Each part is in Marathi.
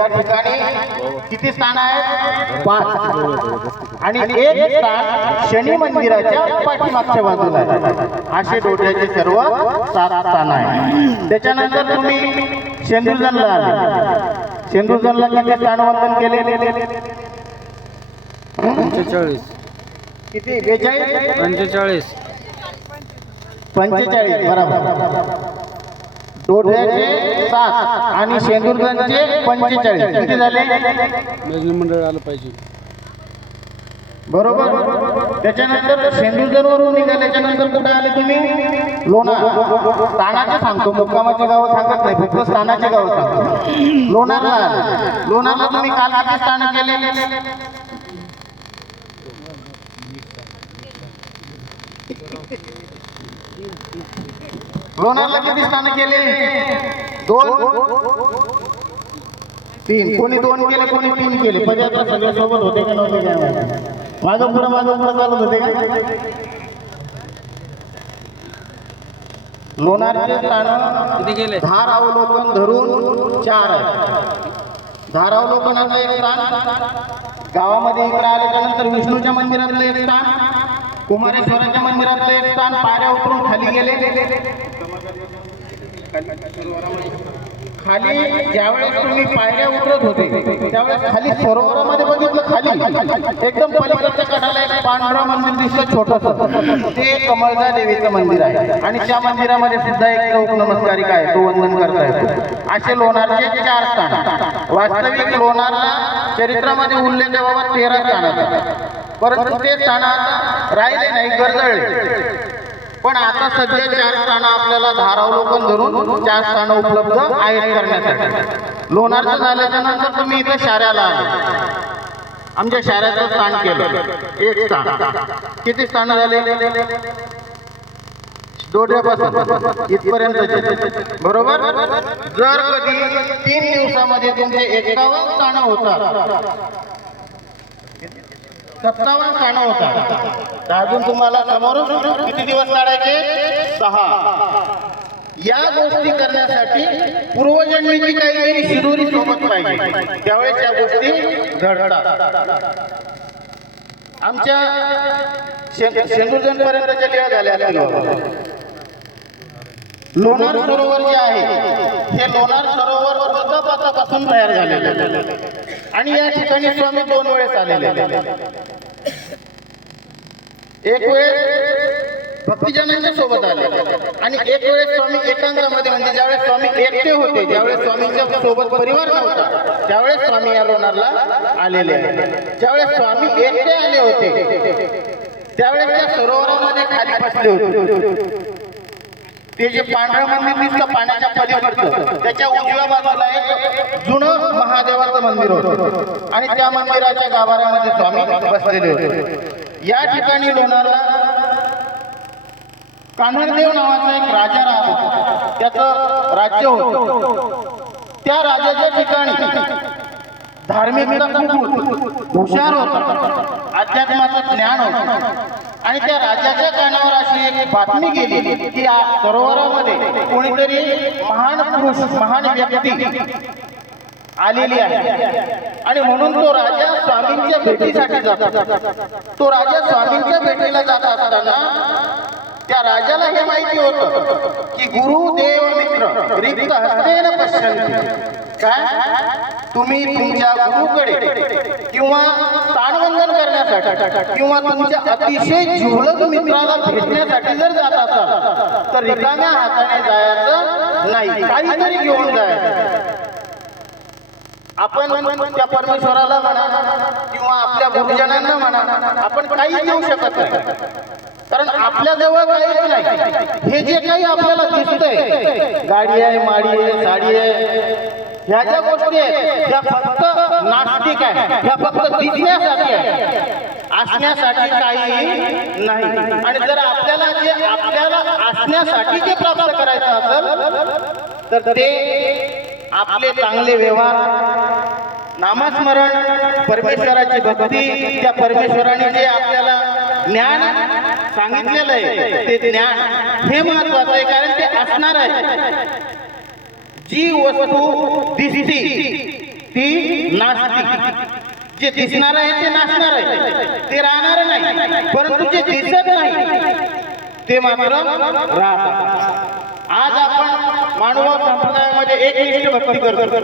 या ठिकाणी किती स्थान आहेत? पाच. आणि एक स्थान शनी मंदिराच्या पाठीमागच्या बाजूला आहे. असे डोक्याचे सर्व सात स्थान आहे त्याच्यानंतर तुम्ही शेंदुरजनला आले. शेंदुरजनला किती स्थानवंदन केले? पंचेचाळीस. किती? बेचाळीस? पंचेचाळीस. पंचेचाळीस बरोबर. सात आणि शेंदुरगंजचे पंचेचाळीस. किती झाले? भजनी मंडळ आलं पाहिजे. बरोबर. त्याच्यानंतर शेंदुरगड वरून निघाल्याच्या नंतर कुठे आले तुम्ही? लोणार. स्थानाचे सांगतो. मुक्कामाचे गाव सांगत नाही. फक्त स्थानाचे गाव सांगतो. लोणारला लोणारला तुम्ही काल किती स्थान केले? लोणारला किती स्थान केले? दोन. तीन. कोणी दोन केले कोणी तीन केले? पदयात्रा सगळे सोबत होते का नव्हते काय माझं पुढं माझं पुढं चालत होते का? लोणारचे स्थान धार अवलोकन धरून चार आहे. धार अवलोकनाचं एक स्थान गावामध्ये इकडे आल्याच्यानंतर विष्णूच्या मंदिरातलं एक स्थान कुमारेश्वराच्या मंदिरातलं एक स्थान पाऱ्या उतरून खाली गेले. खाली ज्यावेळेस तुम्ही पायऱ्या उतरत होते त्यावेळेस खाली सरोवरामध्ये बघितलं खाली. एकदम पलीकडच्या कडाला एक पांढरा मंदिर दिसलं छोटस. ते कमळदा देवीचं मंदिर आहे. आणि त्या मंदिरामध्ये सुद्धा एक लोक नमस्कारिका आहे तो वंदन करता येतो असे लोणारचे चार स्थान. वास्तविक लोणारला चरित्रामध्ये उल्लेख आहे बाबा तेरा स्थान परंतु ते स्थान आता राहिले नाही गरजळले पण आता सध्या चार स्थानं आपल्याला धारावलोकन धरून चार स्थानं उपलब्ध आहेत करण्यासाठी. लोणारचं झाल्याच्यानंतर तुम्ही इथे शाऱ्याला आले. आमच्या शाऱ्याचं स्थान केलं. एक स्थान. किती स्थानं झाले? डोड्यापासून इथपर्यंत बरोबर? जर कधी तीन दिवसामध्ये तुमचे एकावन्न स्थानं होतात सत्तावन्न स्थानं होता. तर अजून तुम्हाला समोरून किती दिवस काढायचे? सहा. या गोष्टी करण्यासाठी पूर्वजन्मीची काहीतरी शिदोरी सोबत पाहिजे. त्यावेळेस त्या गोष्टी घडतात. आमच्या शेंदुर्जन पर्यंतच्या लिहा झाल्या लोणार सरोवर जे आहे हे लोणार सरोवर वृत्तपातापासून तयार झालेले आहे. आणि या ठिकाणी स्वामी दोन वेळेस आलेले एक वेळेस भक्तिजनांच्या सोबत आले आणि एक वेळेस स्वामी एकांतामध्ये म्हणजे ज्यावेळेस स्वामी एकटे होते ज्यावेळेस स्वामींच्या सोबत परिवार नव्हता त्यावेळेस स्वामी या लोणारला आलेले आहे ज्यावेळेस स्वामी एकटे आले होते त्यावेळेस त्या सरोवरामध्ये खाली बसले होते. ते जे पांढरं मंदिर दिसतं पाण्याच्या पलीकडचं त्याच्या उजव्या बाजूला एक जुनं महादेवाचं मंदिर होतं. आणि त्या मंदिराच्या गाभाऱ्यामध्ये स्वामी बसलेले होते. या ठिकाणी लोणारला कान्हरदेव नावाचा एक राजा राहत. होता त्याचं राज्य होतं. त्या राजाच्या ठिकाणी होती. हुशार होता. अध्यात्माचं ज्ञान होतं. आणि त्या राजाच्या कानावर अशी एक बातमी गेली की या सरोवरामध्ये कोणीतरी महान पुरुष महान व्यक्ती आलेली आहे. आणि म्हणून तो राजा स्वामींच्या भेटीसाठी जातो. तो राजा स्वामींच्या भेटीला जात असताना त्या राजाला हे माहिती होतं की गुरु देव मित्र रिक्त हस्तेन पश्यंती काय? तुम्ही तुमच्या गुरुकडे किंवा ताणवंदन करण्यासाठी किंवा तुमच्या अतिशय जिवलग मित्राला भेटण्यासाठी जर जात असाल तर रिकाम्या हाताने जायचं नाही. काहीतरी घेऊन जायचं. आपण त्या परमेश्वराला म्हणा किंवा आपल्या गुरुजनांना म्हणा आपण काही देऊ शकत नाही. कारण आपल्या जवळ काहीच नाही. हे जे काही आपल्याला दिसतंय गाडी आहे माडी आहे साडी आहे ह्या ज्या गोष्टी आहेत ह्या फक्त नास्तिक आहे ह्या फक्त दिसण्यासाठी आहे असण्यासाठी काही नाही. आणि जर आपल्याला जे आपल्याला असण्यासाठी जे प्राप्त करायचं असेल तर ते आपले चांगले व्यवहार नामस्मरण परमेश्वराची भक्ती त्या परमेश्वराने जे आपल्याला ज्ञान सांगितलेलं आहे ते ज्ञान हे महत्वाचं आहे कारण ते असणार आहे. जी वस्तू दिसती ती नाचती जे दिसणार आहे ते नाचणार आहे. ते राहणार नाही परंतु जे दिसत नाही ते मात्र राहतात. आज आपण मानव संप्रदायामध्ये एकनिष्ठ भक्ती करतो.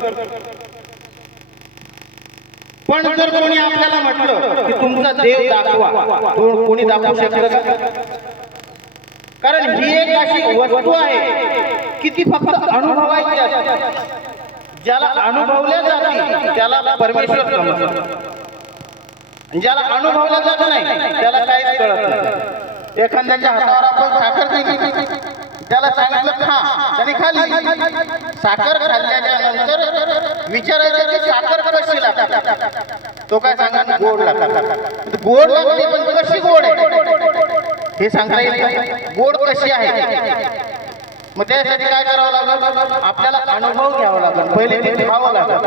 पण जर कोणी आपल्याला म्हटलं की तुमचा देव दाखवा कोणी दाखवू शकलं का? कारण ही एक अशी वस्तू आहे. किती फक्त अनुभवायची ज्याला अनुभवल्या जाते त्याला परमेश्वर ज्याला अनुभवलं जात नाही त्याला काहीच कळत नाही. एखाद्याच्या हातावर आपण साखर दिली त्याला सांगितलं खा. त्याने खाली. साखर खाल्ल्याच्या नंतर विचारायचं की साखर कशी लागते? तो काय सांगा गोड लागतात गोड लागते पण कशी गोड आहे? हे सांगता येईल गोड कशी आहे? मग त्यासाठी काय करावं लागलं? आपल्याला अनुभव घ्यावा लागेल. पहिले ते खावं लागेल.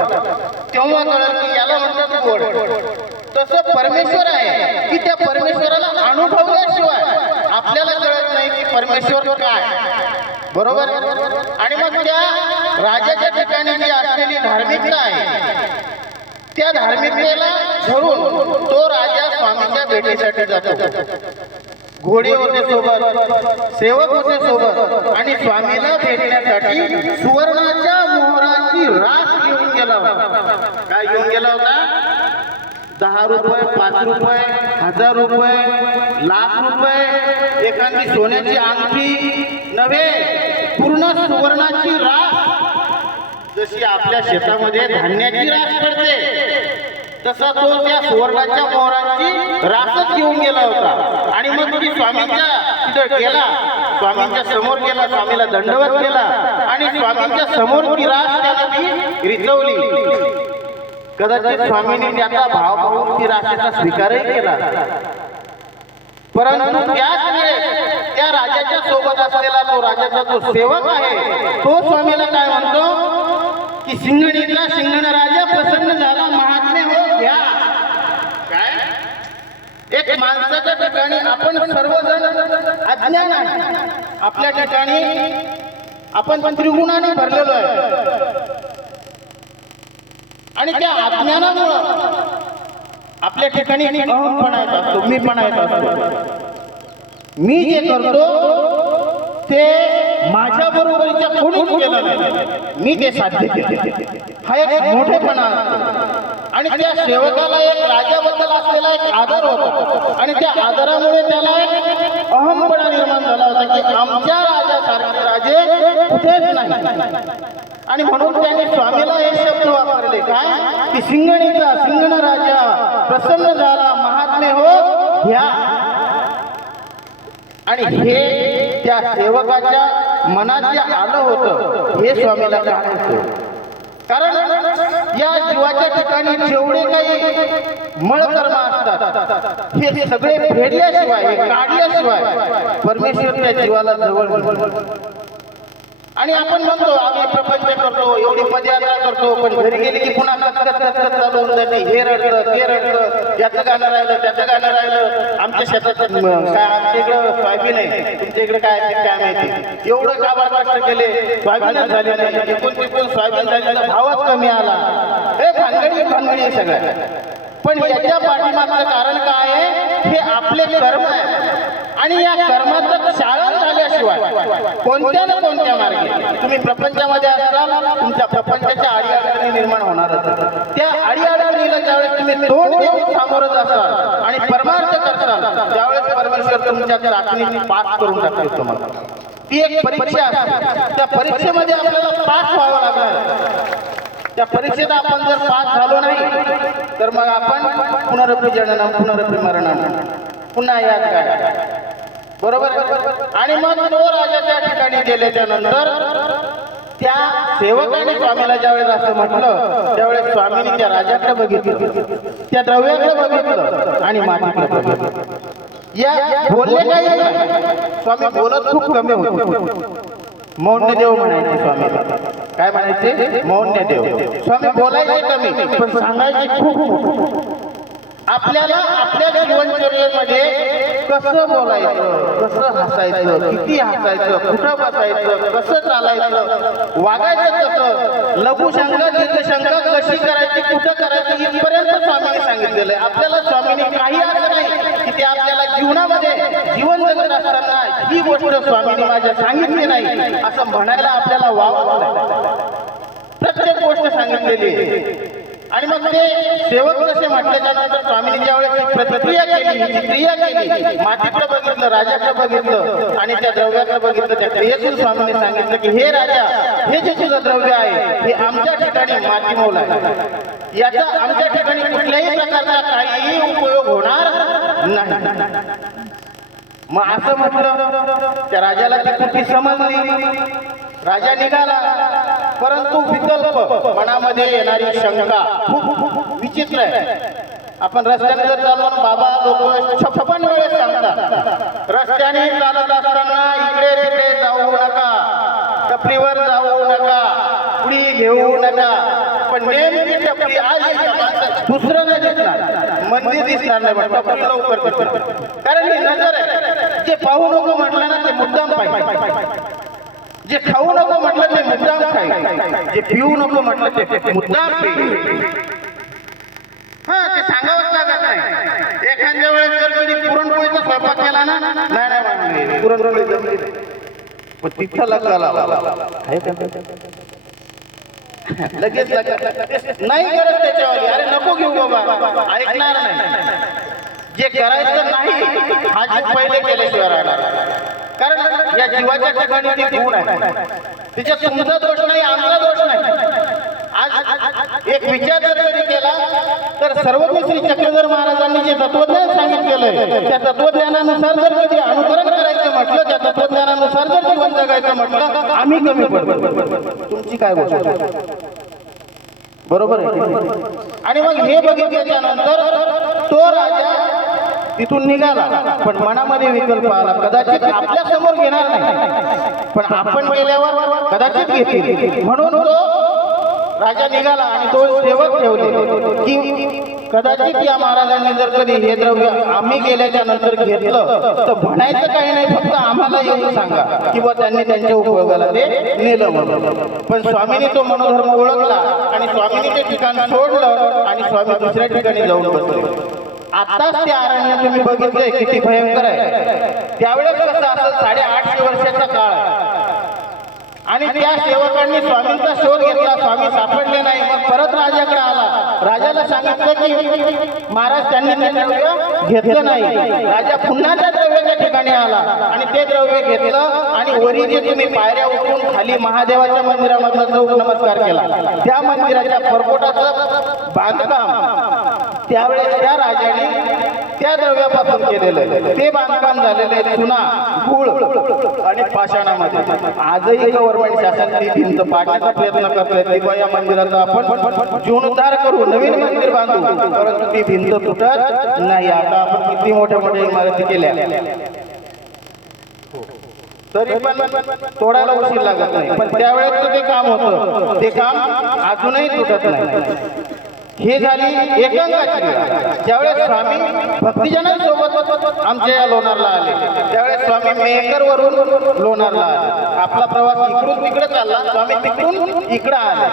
तेव्हा कळलं की याला म्हणतात गोड. तसं परमेश्वर आहे की त्या परमेश्वराला अनुभवल्याशिवाय आपल्याला कळत नाही की परमेश्वर काय. बरोबर? आणि मग त्या राजाच्या ठिकाणी जी असलेली धार्मिकता आहे त्या धार्मिकतेला धरून तो राजा स्वामीच्या भेटीसाठी जातो. घोडे होते सोबत सेवक होते सोबत आणि स्वामीला भेटण्यासाठी सुवर्णाच्या मोहराची रास घेऊन गेला होता. काय घेऊन गेला होता? दहा रुपये पाच रुपये हजार रुपये लाख रुपये एखादी सोन्याची अंगठी नव्हे पूर्ण सुवर्णाची रास जशी आपल्या शेतामध्ये धान्याची रास पडते. तसा तो त्या सुवर्णाच्या मोहरांची रासच घेऊन गेला होता. आणि मग तुम्ही स्वामींच्या तिथं गेला. स्वामींच्या समोर गेला स्वामीला दंडवत केला आणि स्वामींच्या समोर ती रास त्याला ती रिचवली. कदाचित स्वामींनी त्याचा भाव पाहून ती राशीचा स्वीकारही केला. परंतु त्याच वेळेस त्या राजाच्या सोबत असलेला तो राजाचा जो सेवक आहे तो स्वामीला काय म्हणतो? की सिंगणीतला सिंगण राजा प्रसन्न झाला एक माणसाच्या ठिकाणी आपण सर्वजण अज्ञान आहे. आपल्या ठिकाणी आपण त्रिगुणाने भरलेलो आहे. आणि त्या अज्ञानामुळं आपल्या ठिकाणी अहमपणा येत असतो मी पण येत असतो मी जे करतो ते माझ्या बरोबरीच्या कोणीच केलं नाही. मी ते साध्य केले. हा एक मोठेपणा असतो. आणि त्या सेवकाला एक राजाबद्दल असलेला एक आदर होता. आणि त्या आदरामुळे त्याला एक अहमपणा निर्माण झाला होता की आमच्या राजासारखे राजे कुठेच नाही आणि म्हणून त्याने स्वामीला हे शब्द वापरले. काय? की सिंगणीचा सिंगण राजा प्रसन्न झाला महात्मे हो घ्या. आणि हे त्या सेवकाच्या मनात जे आलं होतं हे स्वामीला जाणायचं कारण या जीवाच्या ठिकाणी जेवढे काही मळकर्म असतात हे सगळे फेडल्याशिवाय काढल्याशिवाय परमेश्वर त्या जीवाला जवळ आणि आपण म्हणतो आम्ही प्रपंच करतो एवढी पदयात्रा करतो पण घरी गेली की पुन्हा चालू जाते. हे रडलं ते रडलं याचं गाणं राहिलं त्याचं गाणं राहिलं. आमच्या शेतात काय आमच्या इकडं सोयाबीन आहे तुमच्या इकडे काय काय माहिती? एवढं काबाड कष्ट केले सोयाबीनच झाले नाही. एकूण तिकून सोयाबीन झालेला भावच कमी आला. हे भानगडी भानगडी आहे सगळ्या पण याच्या पाठीमागचं कारण काय आहे? हे आपले कर्म आहे. आणि या कर्माचं चालन झाल्याशिवाय कोणत्या ना कोणत्या मार्गे. तुम्ही प्रपंचामध्ये असाल तुमच्या प्रपंचाच्या अडीअडचणी निर्माण आहेत. त्या अडीअडचणीला ज्यावेळेस तुम्ही तोंड देऊन सामोरं जासाल आणि परमार्थ करसाल त्यावेळेस परमेश्वर तुमच्या चाचणी पास करून टाकेल तुम्हाला. ती एक परीक्षा असते. त्या परीक्षेमध्ये आपल्याला पास व्हावं लागणार. त्या परीक्षेत आपण जर पास झालो नाही तर मग आपण पुनरपी जननम पुनरपी पुन्हा या गाड्या बरोबर? आणि मग तो राजा त्या ठिकाणी गेल्याच्यानंतर त्या सेवकाने स्वामीला ज्यावेळेस असं म्हटलं त्यावेळेस स्वामीने त्या राजाकडे बघितलं त्या द्रव्याकडे बघितलं आणि मातीकडे बघितलं. या बोलले काही स्वामी बोलत खूप कमी होते. मौन्य देव म्हणायचे स्वामीला. काय म्हणायचे? मौन्य देव. स्वामी बोलायचे कमी पण सांगायचे खूप आपल्याला आपल्या जीवनचर्येमध्ये कसं बोलायचं कसं हसायचं किती हसायचं कुठं बसायचं कसं चालायचं वागायचं कसं लघुशंका दीर्घशंका कशी करायची कुठं करायची इथपर्यंत स्वामीने सांगितलेलं आहे. आपल्याला स्वामीने काही असं नाही. ते आपल्याला जीवनामध्ये जीवन जगत असताना ही गोष्ट स्वामीने माझ्या सांगितली नाही असं म्हणायला आपल्याला वाव प्रत्येक गोष्ट सांगितलेली आणि मग ते सेवक जसे म्हटल्याच्या नंतर स्वामींनी ज्यावेळेस प्रतिक्रिया केली क्रिया केली मातीकडे बघितलं राजाकडे बघितलं आणि त्या द्रव्याकडे बघितलं त्या क्रियेतून स्वामींनी सांगितलं की हे राजा हे जे तुझं द्रव्य आहे हे आमच्या ठिकाणी माती मोल आहे. याचा आमच्या ठिकाणी कुठल्याही प्रकारचा काही उपयोग होणार नाही. मग असं म्हटलं त्या राजाला ती कृती समजली? राजा निघाला. परंतु विकल्प मनामध्ये येणारी शंका खूप विचित्र आहे. आपण रस्त्याने जर चाललो बाबा लोक छप्पन वेळेस सांगतात रस्त्याने चालत असताना इकडे तिकडे जाऊ नका टपरीवर जाऊ नका पुढी घेऊ नका पण नेमकी टपरी आली दुसरं नाही दिसणार. मंदिर दिसणार नाही पण टपरी लवकर कारण ही नजर आहे. जे पाहू नको म्हटलं ना ते मुद्दाम पाहिजे. जे खाऊ नको म्हटलं ते मुद्दाम खाई जे पिऊ नको म्हटलं ते मुद्दाम पी हा ते सांगावंच लागत नाही. एखाद्या वेळेस जर कधी पुरणपोळीचा स्वयंपाक केला ना नाही नाही पुरणपोळी जमली नाही. पण तिथं लगाला लगेच नाही करत त्याच्यावर. अरे नको घेऊ बाबा. ऐकणार नाही. जे करायचं नाही हा जीव पहिले केल्याशिवाय राहणार. कारण या जीवाच्या ठिकाणी ते गुण आहे. तिच्यात तुमचा दोष नाही आमचा दोष नाही. आज एक विचार जर केला तर सर्वज्ञ श्री चक्रधर महाराजांनी जे तत्वज्ञान सांगितलेलं त्या तत्वज्ञानानुसार जर कधी अनुकरण करायचं म्हटलं त्या तत्वज्ञानानुसार जर जीवन जगायचं म्हटलं आम्ही कमी पडतो. तुमची काय गोष्ट? बरोबर आहे. आणि मग हे बघितल्याच्या नंतर तो राजा तिथून निघाला. पण मनामध्ये विकल्प आला. कदाचित आपल्यासमोर घेणार नाही. पण आपण गेल्यावर कदाचित घेतील म्हणून तो राजा निघाला आणि तो सेवक ठेवले. की कदाचित या महाराजांनी जर कधी हे द्रव्य आम्ही गेल्याच्यानंतर घेतलं तर म्हणायचं काही नाही फक्त आम्हाला येऊन सांगा किंवा त्यांनी त्यांच्या उपयोगाला ते नेलं म्हणून. पण स्वामीने तो मनोधर्म ओळखला आणि स्वामीने ते ठिकाण सोडलं आणि स्वामी दुसऱ्या ठिकाणी जाऊन बसले. आताच ते अरण्य तुम्ही बघितलंय किती भयंकर आहे. त्यावेळेस कसं असं साडेआठशे वर्षाचा काळ आणि त्या सेवकांनी स्वामींचा शोध घेतला. स्वामी सापडले नाही. मग परत राजाकडे आला. राजाला सांगितलं की महाराज त्यांनी ते द्रव्य घेतलं नाही. राजा पुन्हा त्या द्रव्याच्या ठिकाणी आला आणि ते द्रव्य घेतलं आणि वरी जे तुम्ही पायऱ्या उठून खाली महादेवाच्या मंदिरामधला चौक नमस्कार केला. त्या मंदिराच्या परपोटाचं बांधकाम त्यावेळेस त्या राजाने त्या द्रव्यापासून केलेलं आहे. ते बांधकाम झालेलं आहे चुना गुळ आणि पाषाणामध्ये. आजही गव्हर्नमेंट शासन ती भिंत पाडण्याचा प्रयत्न करतोय. किंवा या मंदिराचा आपण जीर्णोद्धार करू नवीन मंदिर बांधू. परंतु ती भिंत तुटत नाही. आता आपण किती मोठ्या मोठ्या इमारती केल्या. तरी पण तोडायला उशीर लागत नाही. पण त्यावेळेस ते काम होतं. ते काम अजूनही तुटत नाही. हे झाली एकांगाची ज्यावेळेस स्वामी भक्तिजनांसोबत आमच्या या लोणारला आले. त्यावेळेस स्वामी मेहकर वरून लोणारला आले. आपला प्रवास इकडून तिकडे चालला. स्वामी तिकडून इकडे आले.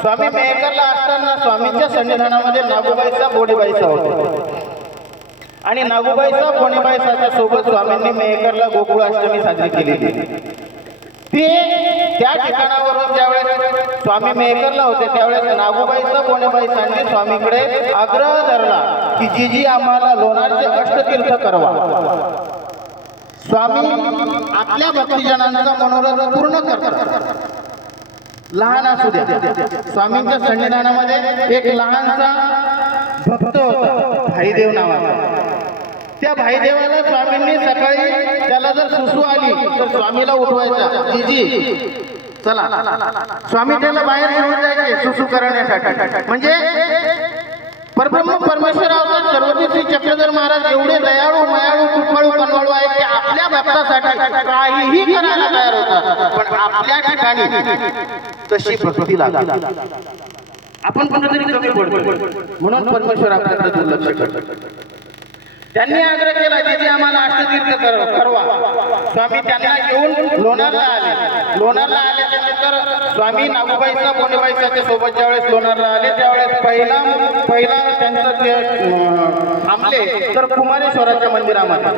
स्वामी मेहकरला असताना स्वामींच्या सन्निधानामध्ये नागोबाईचा बोडीबाईचा होता. आणि नागोबाईचा बोणेबाईचा सोबत स्वामींनी मेहकरला गोकुळ अष्टमी साजरी केलेली. ते त्या ठिकाणावरून ज्यावेळेस स्वामी मेहकरला होते त्यावेळेस नागोबाईचा सांगे स्वामीकडे आग्रह धरला की जी जी आम्हाला लोणारचे अष्टतीर्थ करवा. स्वामी आपल्या भक्तिजनांचा मनोरथ पूर्ण करतात. लहान असू द्या. स्वामींच्या सन्निधानामध्ये एक लहानसा भक्त होता भाईदेव नावाचा. त्या भाईदेवाला स्वामींनी सकाळी त्याला जर सुसू आली तर स्वामीला उठवायचा. जीजी चला. स्वामी त्याला बाहेर घेऊन जायचे सुसू करण्यासाठी. म्हणजे परब्रह्म परमेश्वर अवतार सर्वज्ञ श्री चक्रधर महाराज एवढे दयाळू मयाळू कृपाळू कनवाळू आहेत की आपल्या भक्तासाठी काहीही करायला तयार होतात. पण आपल्या ठिकाणी तशी भक्ती लागली. आपण कुठेतरी कमी पडतो म्हणून परमेश्वर आपल्याकडे दुर्लक्ष करतो. त्यांनी आग्रह केला तिथे आम्हाला अष्टतीर्थ करवा स्वामी त्यांना घेऊन लोणारला आले. लोणारला आले नंतर स्वामी नागूबाईचा बोनेबाईच्या सोबत ज्यावेळेस लोणारला आले त्यावेळेस पहिला पहिला त्यांचं ते थांबले तर कुमारेश्वराच्या मंदिरामध्ये.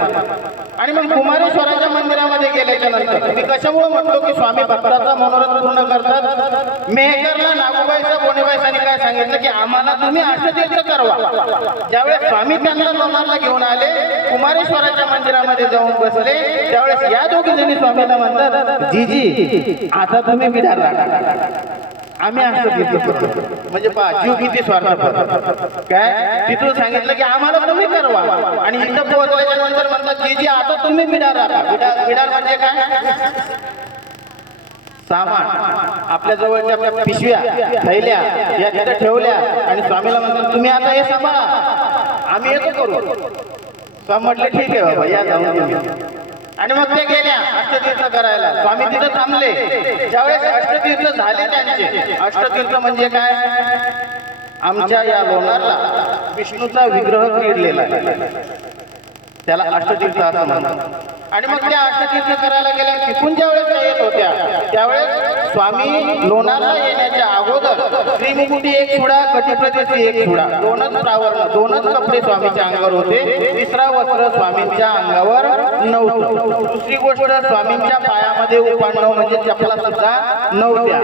आणि मग कुमारेश्वराच्या मंदिरामध्ये गेल्याच्यानंतर मी कशामुळे म्हणतो की स्वामी भक्ताचा मनोरथ पूर्ण करतात? मेहकरला नागूबाईचा बोनेबाईसांनी काय सांगितलं की आम्हाला तुम्ही अष्टतीर्थ करवा. ज्यावेळेस स्वामी त्यांना लोणारला घेऊन आले कुमारेश्वराच्या मंदिरामध्ये जाऊन बसले. त्यावेळेस या दोघी जणी स्वामीला म्हणतात जी जी आता तुम्ही बिडार आम्ही असं करतो म्हणजे पहा जीव किती स्वार्थ काय? तिथून सांगितलं की आम्हाला तुम्ही करवा. आणि इथं पोहोचल्याच्या नंतर म्हणतात जी जी आता तुम्ही बिडार राहा बिडार बिडार म्हणजे काय? सामान. आपल्या जवळच्या आपल्या पिशव्या थैल्या या तिथे ठेवल्या. आणि स्वामीला म्हणतात तुम्ही आता हे सांभाळा. आम्ही येतो करू स्वामी म्हटलं ठीक आहे बाबा या जाऊन आणि मग ते गेल्या अष्टतीर्थ करायला. स्वामी तिथं थांबले. ज्यावेळेस अष्टतीर्थ झाले त्यांचे अष्टतीर्थ म्हणजे काय? आमच्या या लोणारला विष्णूचा विग्रह किडलेला त्याला अष्टतीर्थ असं म्हणतात. आणि मग त्या अष्टतीर्थ करायला गेल्या तिथून ज्या वेळेस त्या येत होत्या त्यावेळेस स्वामी लोणारला येण्याच्या अगोदर श्रीमुकुटी एक सुडा कटिप्रदेशी एक सुडा दोनच प्रावरण दोनच कपडे स्वामीच्या अंगावर होते. तिसरा वस्त्र स्वामींच्या अंगावर नव्हतं. दुसरी गोष्ट स्वामींच्या पायामध्ये उपाडणं म्हणजे चपला सुद्धा नव्हत्या.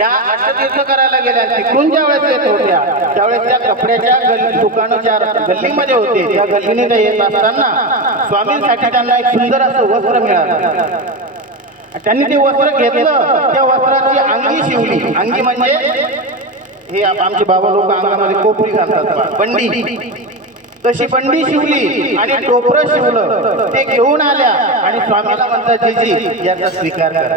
या अष्टतीर्थ करायला गेल्या तिकडून ज्या वेळेस येत होत्या त्यावेळेस त्या कपड्याच्या दुकानाच्या दुकानं गल्लीमध्ये होते. त्या गल्लीने येत असताना स्वामींसाठी त्यांना एक सुंदर असं वस्त्र मिळालं. त्यांनी ते वस्त्र घेतलं त्या वस्त्राची अंगी शिवली. अंगी म्हणजे हे आमचे बाबा लोक अंगामध्ये कोपरी घालतात पंडी बंडी. तशी बंडी शिवली आणि टोपरं शिवलं. ते घेऊन आल्या आणि स्वामीला म्हणतात जीजी याचा स्वीकार करा.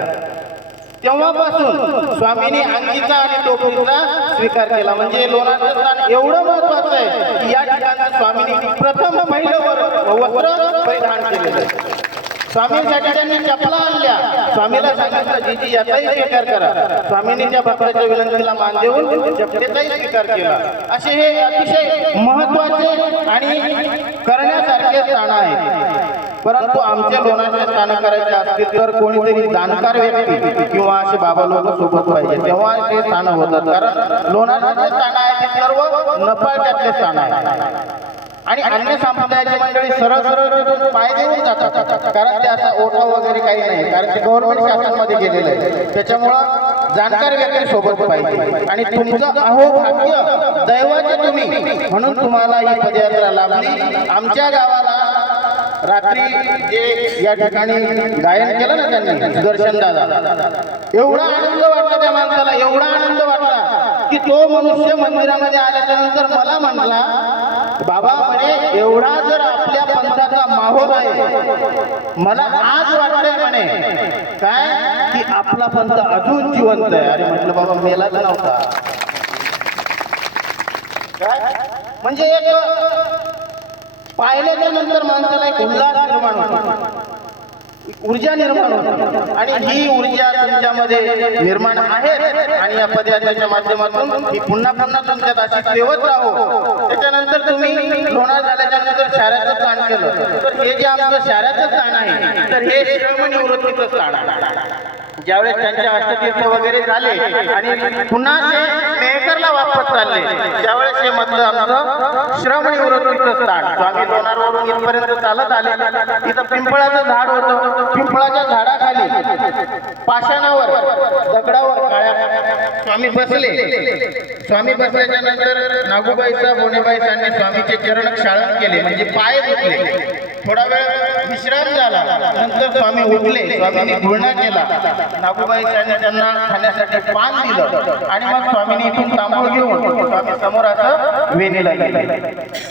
तेव्हापासून स्वामींनी अंगीचा आणि टोपरीचा स्वीकार केला. म्हणजे लोणारचं स्थान एवढं महत्वाचं आहे की या ठिकाणी स्वामींनी प्रथम महिलेवर वस्त्र परिधान केलेलं आहे. स्वामींसाठी त्यांनी चपला आणल्या स्वामीला सांगितलं जीजी याचाही स्वीकार करा. स्वामींनी त्या भक्ताच्या विनंतीला मान देऊन चपलेचाही स्वीकार केला. असे हे अतिशय महत्त्वाचे आणि करण्यासारखे स्थान आहे. परंतु आमच्या लोणाचे स्थान करायचे असतील तर कोणीतरी जाणकार व्यक्ती किंवा असे बाबा लोक सोबत पाहिजे. तेव्हा ते स्थान होतात. कारण लोणाचे स्थान आहे ते सर्व नपाळ्यातले स्थान आहे. आणि अन्य संप्रदायाची मंडळी सरळ सरळ तिथून पाय देऊन जातात. कारण ते आता ओटा वगैरे काही नाही. कारण ते गव्हर्नमेंट शासनामध्ये गेलेलं आहे त्याच्यामुळं जाणकार व्यक्ती सोबत पाहिजे. आणि तुमचं अहो भाग्य दैवाचे तुम्ही. म्हणून तुम्हाला ही पदयात्रा लाभली. आमच्या गावाला रात्री जे या ठिकाणी गायन केलं ना त्यांनी सुदर्शन दादा एवढा आनंद वाटला त्या माणसाला एवढा आनंद वाटला की तो मनुष्य मंदिरामध्ये आल्याच्यानंतर मला म्हणला बाबा म्हणे एवढा जर आपल्या पंथाचा माहोल आहे मला आज वाटतंय म्हणे काय? की आपला पंथ अजून जिवंत आहे. अरे म्हटलं बाबा मेलाच नव्हता. काय? म्हणजे एक पाहिल्याच्या नंतर माणसाला एक उल्हास निर्माण होतो. ऊर्जा निर्माण होते. आणि ही ऊर्जा तुमच्यामध्ये निर्माण आहे. आणि या पदयात्रेच्या माध्यमातून ही पुन्हा पुन्हा तुमच्यात अशी सेवत राहो. त्याच्यानंतर तुम्ही लोणार झाल्याच्यानंतर शाळेचं स्थान केलं. तर हे जे आमचं शाऱ्याचं स्थान आहे तर हे श्रम निवृत्तीचं स्थान आहे. ज्यावेळेस त्यांचे अष्टतीर्थ वगैरे झाले आणि पुन्हा ते मेहकरला वापस चालले त्यावेळेस हे मधलं आमचं श्रम निवृत्तीचं स्थान स्वामी लोणारवरून इथपर्यंत चालत आले. इथं पिंपळाचं झाड होतं. पिंपळाच्या झाडाखाली पाषाणावर दगडावर काळ्या स्वामी बसले. स्वामी बसल्याच्या नंतर नागूबाईचा त्यांनी स्वामीचे चरण क्षाळन केले म्हणजे पाय घेतले थोडा वेळ विश्राम झाला. नंतर स्वामी उठले. स्वामींनी गुळणा केला. नागूबाईसांनी त्यांना खाण्यासाठी पान दिलं. आणि मग स्वामींनी इथून तांबूळ घेऊन स्वामी समोर असं वेणीला गेले.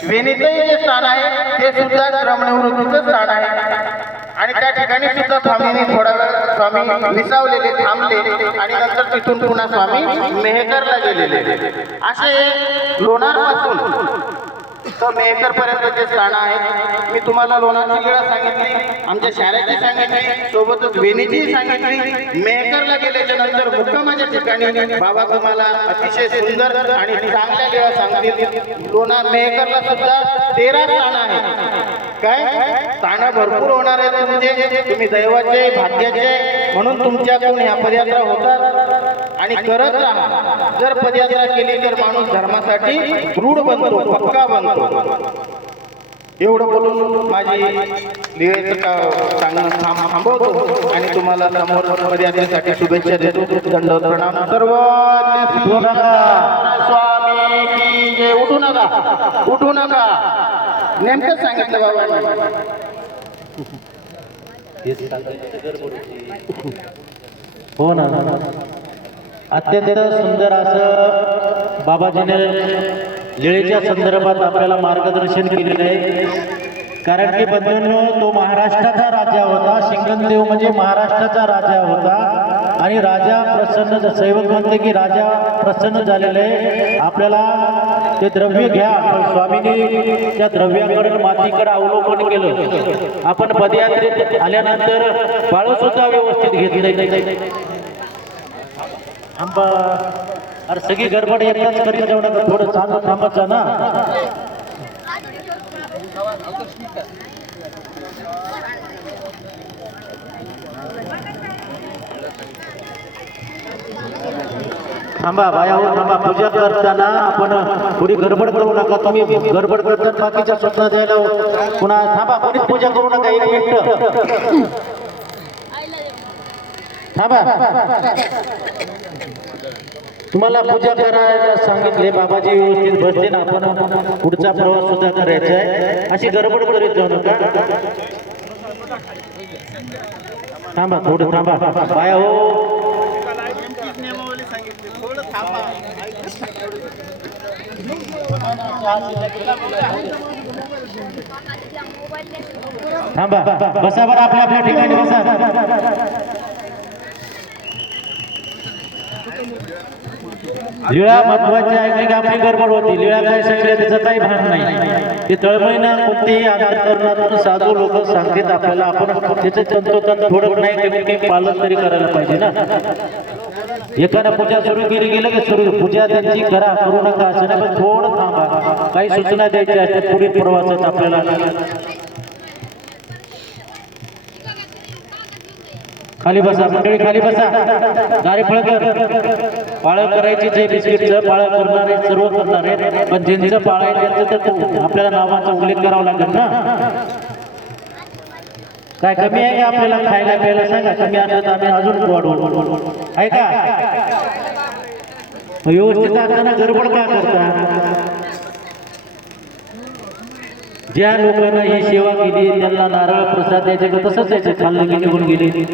वेणीचंही जे स्थान आहे ते सुद्धा श्रमनिवृत्तीचं स्थान आहे. आणि त्या ठिकाणी सुद्धा स्वामींनी थोडा वेळ स्वामी विसावलेले थांबले. आणि नंतर तिथून पुन्हा स्वामी मेहकरला गेलेले. असे लोणार पासून तर मेहकर पर्यंतचे स्थान आहे मी तुम्हाला लोणाची वेळा सांगितली आमच्या शाळेची सांगितली सोबतच वेणीची सांगितली. मेहकरला गेल्याच्यानंतर मुक्कामाच्या ठिकाणी बाबा तुम्हाला अतिशय सुंदर आणि चांगल्या वेळा सांगतील. लोणा मेहकरला सुद्धा तेरा स्थान आहे. काय? स्थानं भरपूर होणार आहेत म्हणजे तुम्ही दैवाचे भाग्याचे म्हणून तुमच्याकडून ह्या पदयात्रा होतात. आणि करत राहा. जर पदयात्रा केली तर माणूस धर्मासाठी दृढ बनतो पक्का बनतो. एवढं बोलून माझी लिहायचं सांगणं थांबवतो. आणि तुम्हाला समोर पदयात्रेसाठी शुभेच्छा देतो. दंड प्रणाम. सर्व नका. स्वामी उठू नका. उठू नका. नेमकं सांगितलं बाबा हो ना. अत्यंत सुंदर असं बाबाजीने लिळेच्या संदर्भात आपल्याला मार्गदर्शन केलेलं आहे. कारण की बंधूंनो तो महाराष्ट्राचा राजा होता. शिंगणदेव म्हणजे महाराष्ट्राचा राजा होता. आणि राजा प्रसन्न सैवक म्हणते की राजा प्रसन्न झालेले. आहे आपल्याला ते द्रव्य घ्या. पण स्वामीने त्या द्रव्याकडे मातीकडे अवलोकन केलं. आपण पदयात्रेत आल्यानंतर बाळ सुद्धा व्यवस्थित घेतले. थांबा. अरे सगळी गडबड एकदाच करीत जाऊ नका थोडं चांगलं थांबायचं ना. थांबा बाया थांबा. पूजा करताना आपण थोडी गडबड करू नका. तुम्ही गडबड करताना बाकीच्या सूचना द्यायला पुन्हा थांबा कोणीच पूजा करू नका. एक मिनिट. थांबा. तुम्हाला पूजा करायला सांगितले बाबाजी व्यवस्थित बसते ना आपण पुढचा प्रवास सुद्धा करायचा आहे. अशी गडबड करीत जाऊ नका. थांबा थोडं थांबा. बाया हो. थांबा बसा बरं आपल्या आपल्या ठिकाणी बसा. लिळा महत्वाची आहे की आपली गडबड होती. लिळा काय सांगितलं त्याचं काही भान नाही. ते तळमळीनं कोणतेही अंतकरणातून साधू लोक सांगतात आपल्याला आपण त्याचं तंतोतंत थोडं नाही कमी पालन तरी करायला पाहिजे ना. एखादा पूजा सुरू केली गेलं की सुरू. पूजा त्यांची करा करू नका असं नाही पण थोडं थांबा. काही सूचना द्यायच्या असतात पुढील प्रवासात आपल्याला. खाली बसा मंडळी खाली बसा. दारे फळकर पाळं करायची जे बिस्किटचं पाळं करणारे सर्व करणारे पण ज्यांचं पाळ आहे त्यांचं तर आपल्याला नावाचा उल्लेख करावा लागेल ना? काय कमी आहे का आपल्याला खायला प्यायला? सांगा कमी असलं तर आम्ही अजून वाढवू. आहे का? मग व्यवस्थित असताना गडबड का करता? ज्या लोकांना ही सेवा केली त्यांना नारळ प्रसाद द्यायचे तसंच यायचे खाल्लं की निघून गेले.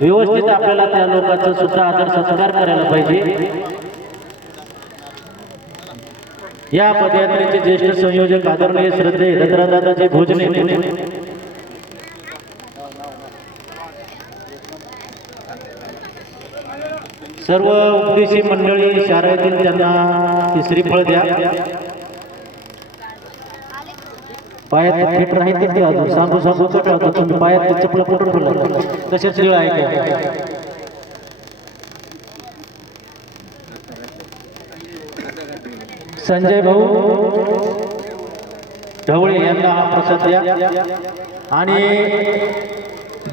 व्यवस्थित आपल्याला त्या लोकांचा सुद्धा आदर सत्कार करायला पाहिजे. या पदयात्रेचे ज्येष्ठ संयोजक आदरणीय श्रद्धे दत्तरादाचे भोजने सर्व उपदेशी मंडळी शाळेतील त्यांना तिसरी श्रीफळ द्या. पायात फिट राहते की अजून. सांगू सांगू कट होतं तुम्ही पायात ते चपला ठेवलं तसेच लिळ आहे संजय भाऊ ढवळे यांना हा प्रसाद द्या. आणि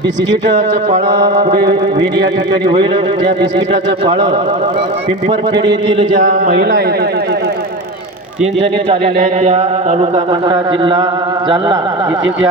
बिस्किटाचं पाळं पुढे वेणी या ठिकाणी होईल. त्या बिस्किटाचं पाळं पिंपरखेड येथील ज्या महिला आहेत तीन जणी चाललेल्या आहेत त्या तालुका मंडळ जिल्हा जालना. येथे त्या